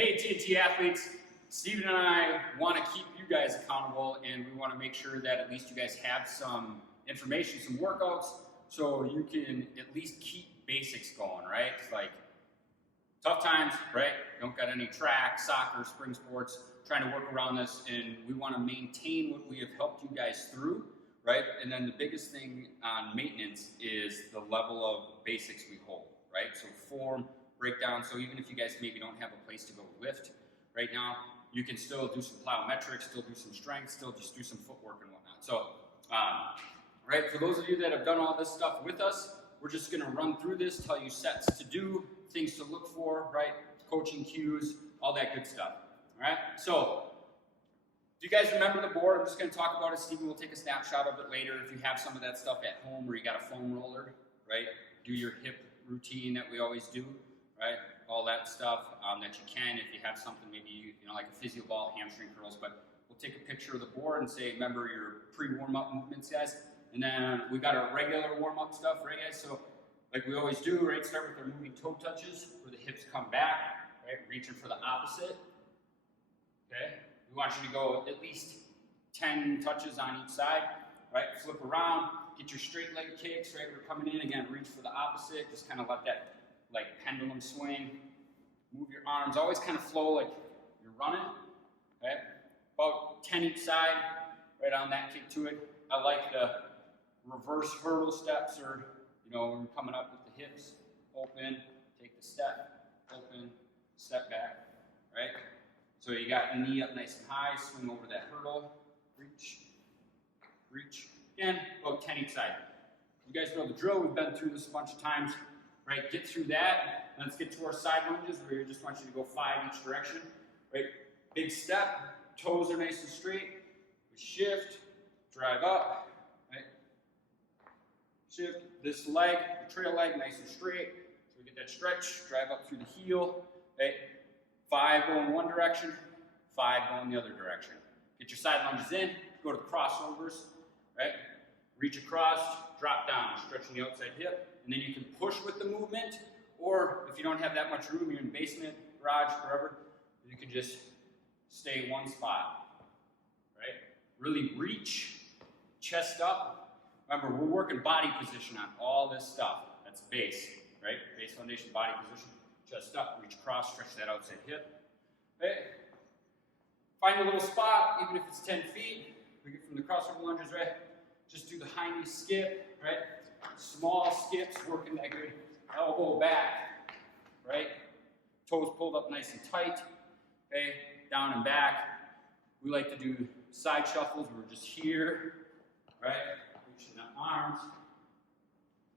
Hey TNT athletes, Steven and I want to keep you guys accountable, and we want to make sure that at least you guys have some information, some workouts, so you can at least keep basics going, right? It's like tough times, right? Don't got any track, soccer, spring sports, trying to work around this, and we want to maintain what we have helped you guys through, right? And then the biggest thing on maintenance is the level of basics we hold, right? So form, breakdown, so even if you guys maybe don't have a place to go lift right now, you can still do some plyometrics, still do some strength, still just do some footwork and whatnot. So, right, for those of you that have done all this stuff with us, we're just gonna run through this, tell you sets to do, things to look for, right? Coaching cues, all that good stuff, all right? So, do you guys remember the board? I'm just gonna talk about it. Steven will take a snapshot of it later. If you have some of that stuff at home or you got a foam roller, right? Do your hip routine that we always do, right? All that stuff that you can. If you have something, maybe like a physio ball, hamstring curls, but we'll take a picture of the board and say, remember your pre-warm-up movements, guys. And then we got our regular warm-up stuff, right, guys? So like we always do, right? Start with our moving toe touches, where the hips come back, right? Reaching for the opposite. Okay. We want you to go at least 10 touches on each side, right? Flip around, get your straight leg kicks, right? We're coming in again, reach for the opposite, just kind of let that like pendulum swing, move your arms, always kind of flow like you're running, okay? About 10 each side, right on that kick to it. I like the reverse hurdle steps, or when you're coming up with the hips, open, take the step, open, step back, right? So you got your knee up nice and high, swing over that hurdle, reach, again, about 10 each side. You guys know the drill, we've been through this a bunch of times. Right, get through that. Let's get to our side lunges where we just want you to go 5 each direction. Right, big step, toes are nice and straight. We shift, drive up. Right, shift this leg, the trail leg, nice and straight. So we get that stretch, drive up through the heel. Right, 5 going one direction, 5 going the other direction. Get your side lunges in, go to the crossovers. Right, reach across, drop down, stretching the outside hip. And then you can push with the movement, or if you don't have that much room, you're in the basement, garage, wherever, you can just stay in one spot, right? Really reach, chest up. Remember, we're working body position on all this stuff. That's base, right? Base foundation, body position, chest up, reach across, stretch that outside hip, okay? Find a little spot, even if it's 10 feet. We get from the crossover lunges, right? Just do the high knee skip, right? Small skips, working that good elbow back, right? Toes pulled up nice and tight, okay? Down and back. We like to do side shuffles. We're just here, right? Reaching the arms.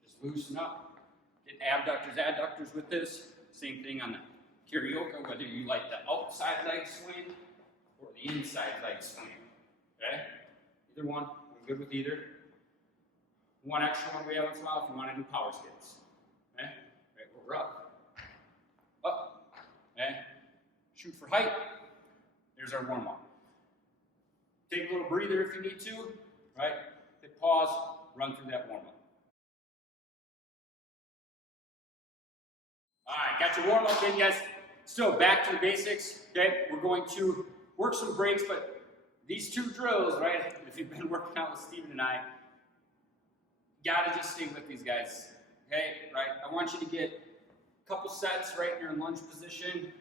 Just loosen up. Get abductors, adducters with this. Same thing on the karaoke, whether you like the outside leg swing or the inside leg swing, okay? Either one, I'm good with either. One extra one way once in a while if you want to do power skips. Okay? Right, we're up. Okay? Shoot for height. There's our warm-up. Take a little breather if you need to. Right? Hit pause, run through that warm-up. Alright, got your warm-up in, guys. So back to the basics. Okay, we're going to work some breaks, but these 2 drills, right? If you've been working out with Steven and I, gotta just stay with these guys, okay? Right? I want you to get a couple sets right in your lunge position,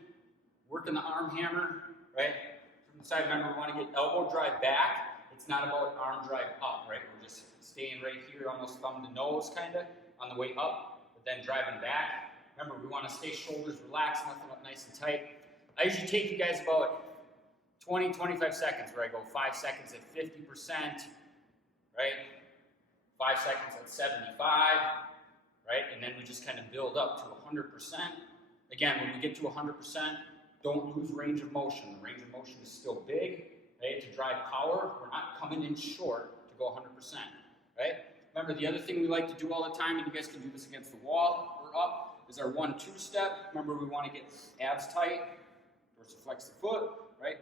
working the arm hammer, right? From the side, remember, we want to get elbow drive back. It's not about arm drive up, right? We're just staying right here, almost thumb to nose, kind of, on the way up, but then driving back. Remember, we want to stay shoulders relaxed, nothing up nice and tight. I usually take you guys about 20, 25 seconds, where I go 5 seconds at 50%, right? 5 seconds at 75, right? And then we just kind of build up to 100%. Again, when we get to 100%, don't lose range of motion. The range of motion is still big, okay? To drive power, we're not coming in short to go 100%, right? Remember, the other thing we like to do all the time, and you guys can do this against the wall or up, is our 1-2 step. Remember, we want to get abs tight, dorsiflex the foot, right?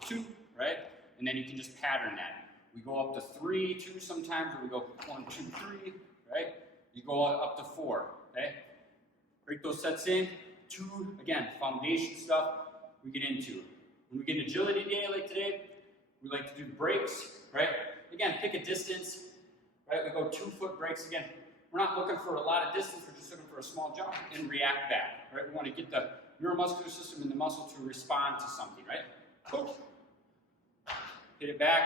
2, right? And then you can just pattern that. We go up to 3, 2 sometimes, or we go 1, 2, 3, right? You go up to 4, okay? Break those sets in. 2, again, foundation stuff. we get into. When we get an agility day like today, we like to do the breaks, right? Again, pick a distance, right? We go 2-foot breaks again. We're not looking for a lot of distance, we're just looking for a small jump and react back, right? We want to get the neuromuscular system and the muscle to respond to something, right? Push. Hit it back.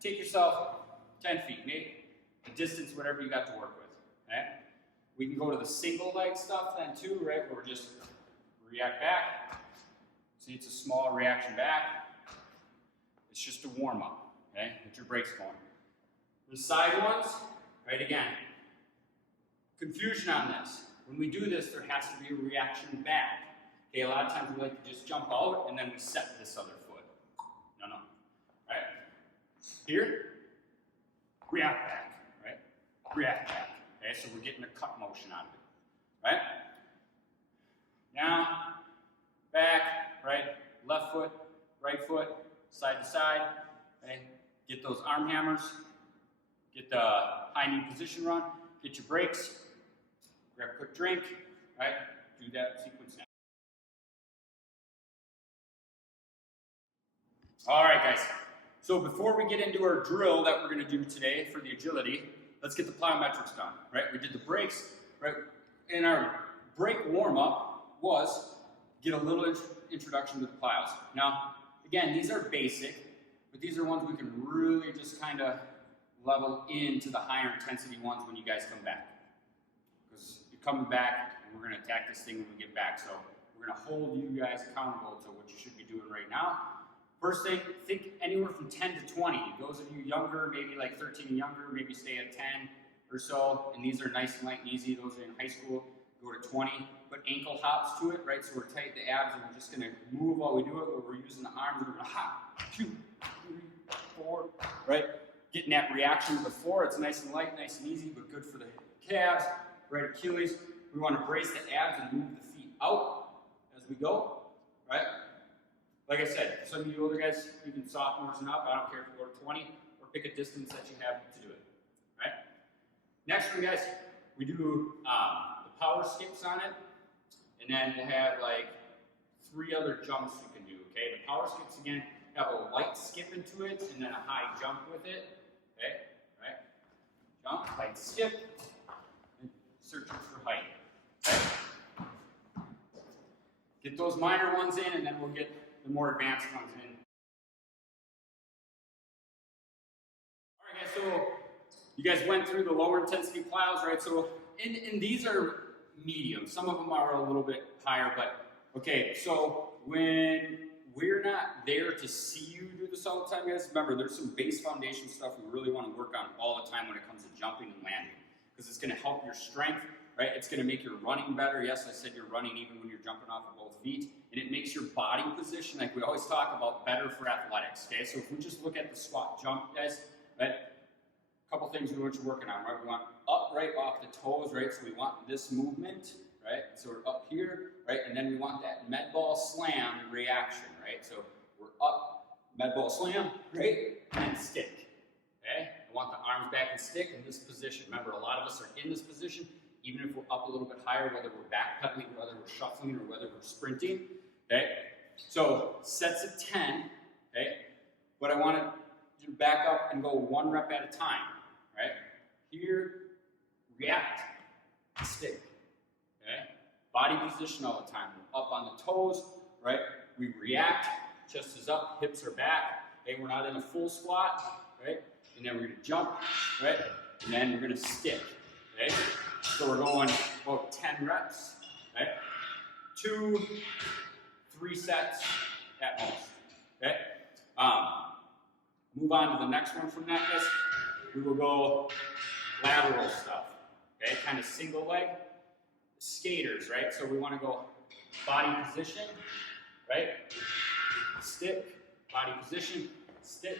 Take yourself 10 feet, maybe the distance, whatever you got to work with, okay? We can go to the single leg stuff then too, right? Where we're just react back. See, it's a small reaction back. It's just a warm up, okay? Get your brakes going. The side ones, right, again, confusion on this. When we do this, there has to be a reaction back. Okay, a lot of times we like to just jump out and then we set this other foot. No. Right? Here, react back, right? React back. Okay, so we're getting a cut motion out of it. Right? Now, back, right, left foot, right foot, side to side. Okay? Get those arm hammers. Get the high knee position run. Get your brakes. Grab a quick drink. Right? Do that sequence now. All right, guys. So before we get into our drill that we're going to do today for the agility, let's get the plyometrics done. Right? We did the brakes. Right? And our brake warm-up was get a little introduction to the plyos. Now, again, these are basic, but these are ones we can really just kind of level into the higher intensity ones when you guys come back. Because you're coming back, and we're going to attack this thing when we get back. So we're going to hold you guys accountable to what you should be doing right now. First thing, think anywhere from 10 to 20. Those of you younger, maybe like 13 and younger, maybe stay at 10 or so. And these are nice and light and easy. Those are in high school. Go to 20. Put ankle hops to it, right? So we're tight the abs, and we're just going to move while we do it. Where we're using the arms, and we're going to hop. 2, 3, 4, right? Getting that reaction before. It's nice and light, nice and easy, but good for the calves, right? Achilles. We want to brace the abs and move the feet out as we go, right? Like I said, some of you older guys, even sophomores and up, I don't care if you go to 20 or pick a distance that you have to do it, right? Next one, guys, we do the power skips on it, and then we'll have like 3 other jumps you can do, okay? The power skips, again, have a light skip into it and then a high jump with it, okay? Right? Jump, light skip, and searching for height, okay? Get those minor ones in, and then we'll get the more advanced ones in. All right, guys, so you guys went through the lower intensity plyos, right? So, and these are medium. Some of them are a little bit higher, but okay, so when we're not there to see you do this all the time, guys, remember, there's some base foundation stuff we really want to work on all the time when it comes to jumping and landing, because it's going to help your strength, right? It's going to make your running better. Yes, I said you're running even when you're jumping off of both feet. And it makes your body position, like we always talk about, better for athletics, okay? So if we just look at the squat jump, guys, right? A couple things we want you working on, right? We want up right off the toes, right? So we want this movement, right? So we're up here, right? And then we want that med ball slam reaction, right? So we're up, med ball slam, right? And then stick, okay? I want the arms back and stick in this position. Remember, a lot of us are in this position, even if we're up a little bit higher, whether we're backpedaling, whether we're shuffling, or whether we're sprinting, okay? So sets of 10, okay? But I want to back up and go 1 rep at a time, right? Here, react, stick, okay? Body position all the time. We're up on the toes, right? We react, chest is up, hips are back, okay? We're not in a full squat, right? And then we're going to jump, right? And then we're going to stick, okay? So we're going about 10 reps, right? 2, 3 sets at most, okay? Move on to the next one from that, guys. We will go lateral stuff, okay? Kind of single leg. Skaters, right? So we want to go body position, right? Stick, body position, stick,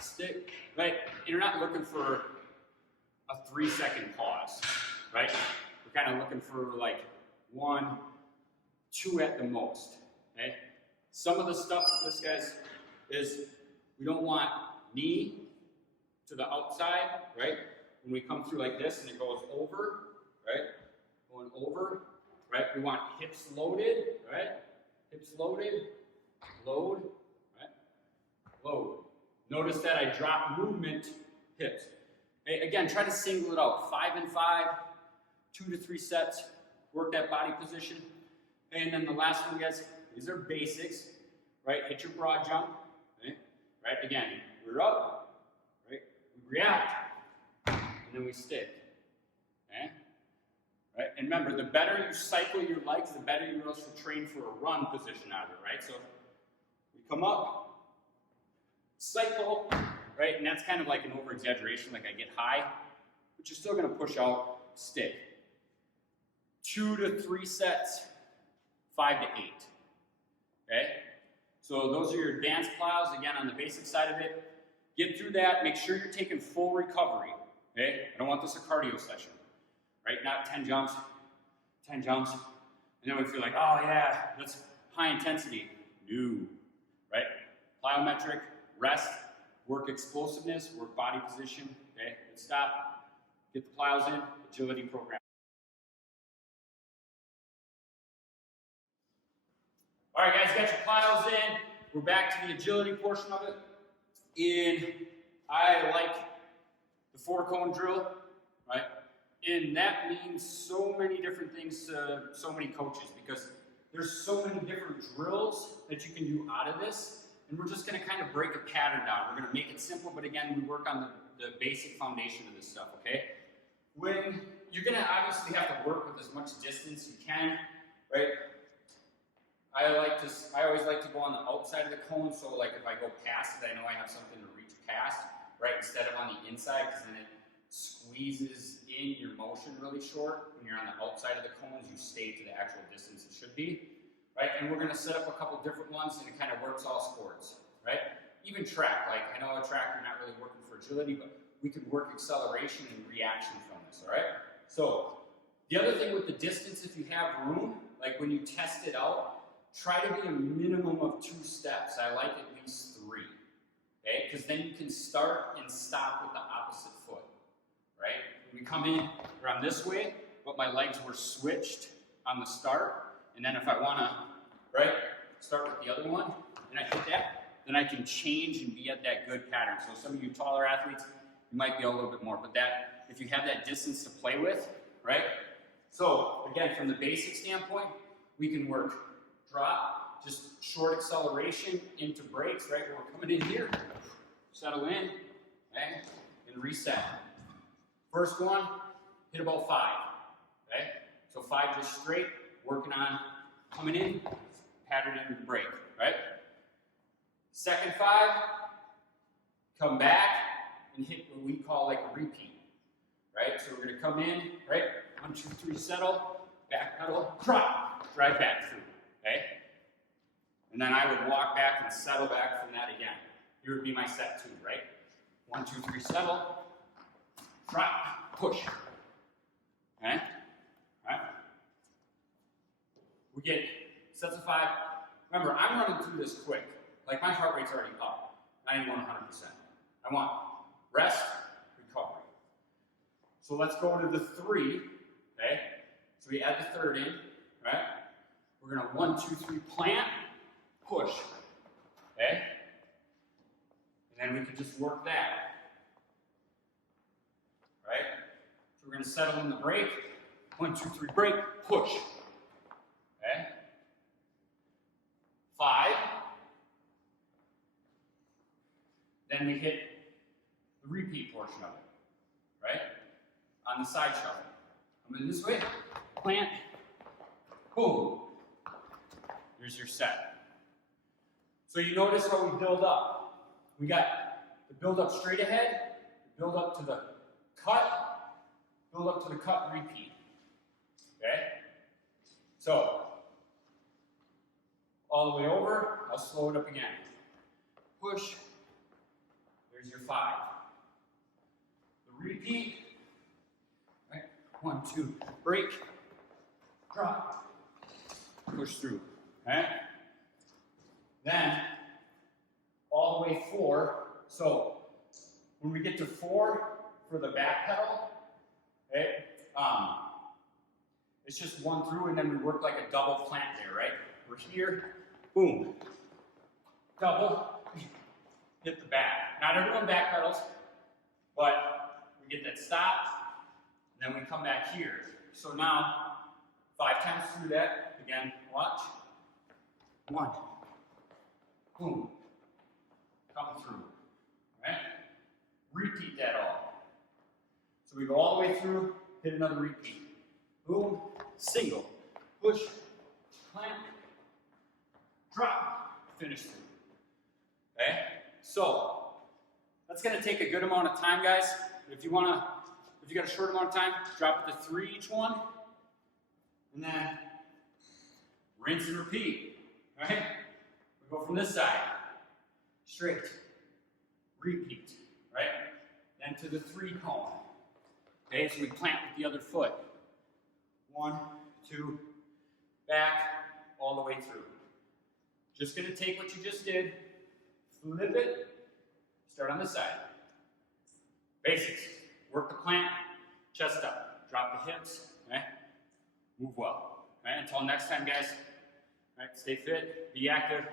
stick, right? And you're not looking for a 3-second pause, right? We're kind of looking for like 1, 2 at the most, okay? Some of the stuff with this, guys, is we don't want knee to the outside, right? When we come through like this and it goes over, right? Going over, right? We want hips loaded, right? hips loaded, load, right? Load. Notice that I drop movement, hips. Okay, again, try to single it out. 5 and 5, 2 to 3 sets, work that body position. And then the last one, guys, these are basics, right? Hit your broad jump, right? Right, again, we're up, right? We react, and then we stick, okay? Right, and remember, the better you cycle your legs, the better you also train for a run position out of it, right? So we come up, cycle, right? And that's kind of like an over-exaggeration, like I get high, but you're still gonna push out, stick. 2 to 3 sets, 5 to 8, okay? So those are your advanced plows, again, on the basic side of it. Get through that, make sure you're taking full recovery, okay? I don't want this a cardio session, right? Not 10 jumps, and then we feel like, oh yeah, that's high intensity. No, right? Plyometric, rest, work explosiveness, work body position, okay? Let's stop, get the plows in, agility program. All right, guys, got your plows in. We're back to the agility portion of it. I like the 4-cone drill, right? And that means so many different things to so many coaches because there's so many different drills that you can do out of this. And we're just gonna kind of break a pattern down. We're gonna make it simple, but again, we work on the basic foundation of this stuff, okay? When you're gonna obviously have to work with as much distance you can, right? I always like to go on the outside of the cone, so like if I go past it, I know I have something to reach past, right? Instead of on the inside, because then it squeezes in your motion really short. When you're on the outside of the cones, you stay to the actual distance it should be, right? And we're gonna set up a couple different ones, and it kind of works all sports, right? Even track, like I know a track, you're not really working for agility, but we could work acceleration and reaction from this, all right? So the other thing with the distance, if you have room, like when you test it out, try to be a minimum of 2 steps. I like at least 3, okay? Because then you can start and stop with the opposite foot, right? When we come in, run this way, but my legs were switched on the start, and then if I wanna, right, start with the other one, and I hit that, then I can change and be at that good pattern. So some of you taller athletes, you might be a little bit more, but that, if you have that distance to play with, right? So again, from the basic standpoint, we can work drop, just short acceleration into breaks, right? We're coming in here, settle in, okay, and reset. First one, hit about 5, okay? So 5 just straight, working on coming in, pattern into the break, right? Second 5, come back and hit what we call like a repeat, right? So we're gonna come in, right? 1, 2, 3, settle, back pedal, drop, drive back through. Okay? And then I would walk back and settle back from that again. Here would be my set 2, right? 1, 2, 3, settle, drop, push. Okay? Alright? We get sets of 5. Remember, I'm running through this quick. Like my heart rate's already up. I ain't 100%. I want rest, recovery. So let's go to the 3, okay? So we add the 3rd in, right? We're gonna 1, 2, 3, plant, push, okay? And then we could just work that, right? So we're gonna settle in the break, 1, 2, 3, break, push, okay? 5. Then we hit the repeat portion of it, right? On the side shuffle. I'm in this way, plant, boom. Here's your set. So you notice how we build up. We got the build up straight ahead, build up to the cut, build up to the cut, repeat. Okay? So, all the way over, I'll slow it up again. Push, there's your 5. The repeat, right? 1, 2, break, drop, push through. Okay? Then, all the way 4. So, when we get to 4 for the back pedal, okay, it's just 1 through, and then we work like a double plant there, right? We're here, boom, double, hit the back. Not everyone back pedals, but we get that stop, and then we come back here. So now, 5 times through that, again, watch. 1, boom, come through, right? Repeat that all. So we go all the way through, hit another repeat. Boom, single, push, clamp, drop, finish through. Okay? So, that's gonna take a good amount of time, guys. If you got a short amount of time, drop it to 3 each one, and then rinse and repeat, right? We go from this side, straight, repeat, right? Then to the 3 cone. Okay, so we plant with the other foot. 1, 2, back, all the way through. Just gonna take what you just did, flip it, start on this side. Basics, work the plant, chest up, drop the hips, okay? Move well. Right, until next time, guys. All right, stay fit, be active,